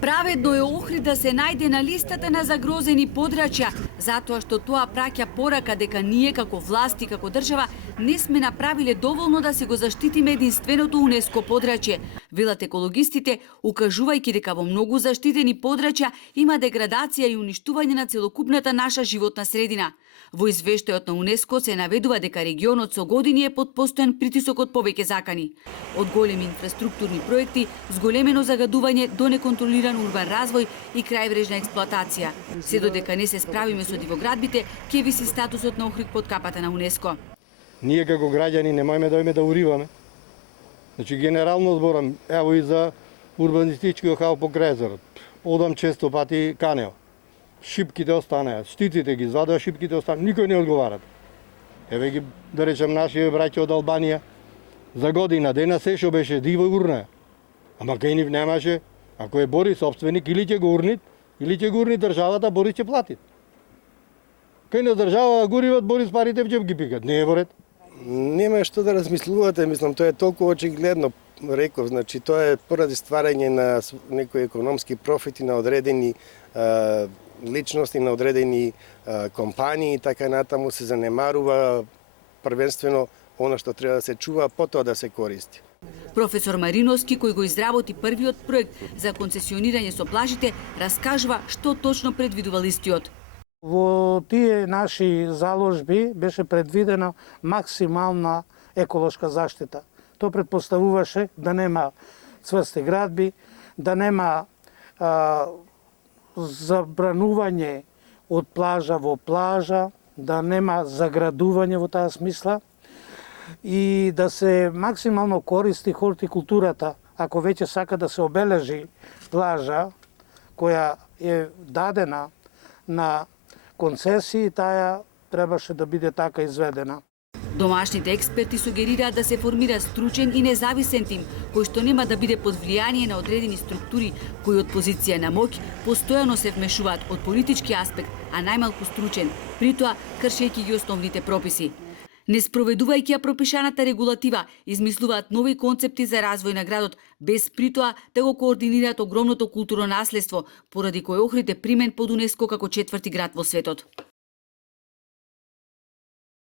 Праведно е Охрид да се најде на листата на загрозени подрачја, затоа што тоа праќа порака дека ние како власти, како држава, не сме направиле доволно да се го заштитиме единственото УНЕСКО подрачје. Велат екологистите, укажувајќи дека во многу заштитени подрачја има деградација и уништување на целокупната наша животна средина. Во извештајот на УНЕСКО се наведува дека регионот со години е под постојан притисок од повеќе закани. Од големи инфраструктурни проекти, зголемено загадување до неконтролиран урбан развој и крајбрежна експлоатација. Се додека не се справиме со дивоградбите, ќе виси статусот на Охрид под капата на УНЕСКО. Ние како граѓани немајме да име да уриваме. Значи генерално зборам, ево и за урбанистичкиот хаос покрај езерот. Одам често пати канео. Шипките останаат, штиците ги извадува, шипките останаат, никој не одговара. Еве ги, да речем, нашите браќа од Албанија, за година дена се што беше диво урна. Ама кај нив немаше, ако е Борис собственик, или ќе го урнит, или ќе го урни државата, Борис ќе плати. Кај на држава гуриват, Борис парите в џеб ги пикат, не е во ред. Нема што да размислувате, мислам, тоа е толку очигледно, реков, значи тоа е поради стварање на некои економски профити на одредени личности, на одредени компании и така натаму се занемарува првенствено она што треба да се чува, потоа да се користи. Професор Мариновски, кој го изработи првиот проект за концесионирање со плажите, раскажува што точно предвидува листиот. Во тие наши заложби беше предвидена максимална еколошка заштита. Тоа предпоставуваше да нема цврсти градби, да нема забранување од плажа во плажа, да нема заградување во таа смисла и да се максимално користи хортикултурата. Ако веќе сака да се обележи плажа која е дадена на концесии, таа требаше да биде така изведена. Домашните експерти сугерираат да се формира стручен и независен тим, кој што нема да биде под влијание на одредени структури кои од позиција на моќ постојано се вмешуваат од политички аспект, а најмалку стручен, при тоа кршејќи ги основните прописи. Не спроведувајќи ја пропишаната регулатива, измислуваат нови концепти за развој на градот, без при тоа да го координираат огромното културно наследство, поради кој Охрид е примен под УНЕСКО како четврти град во светот.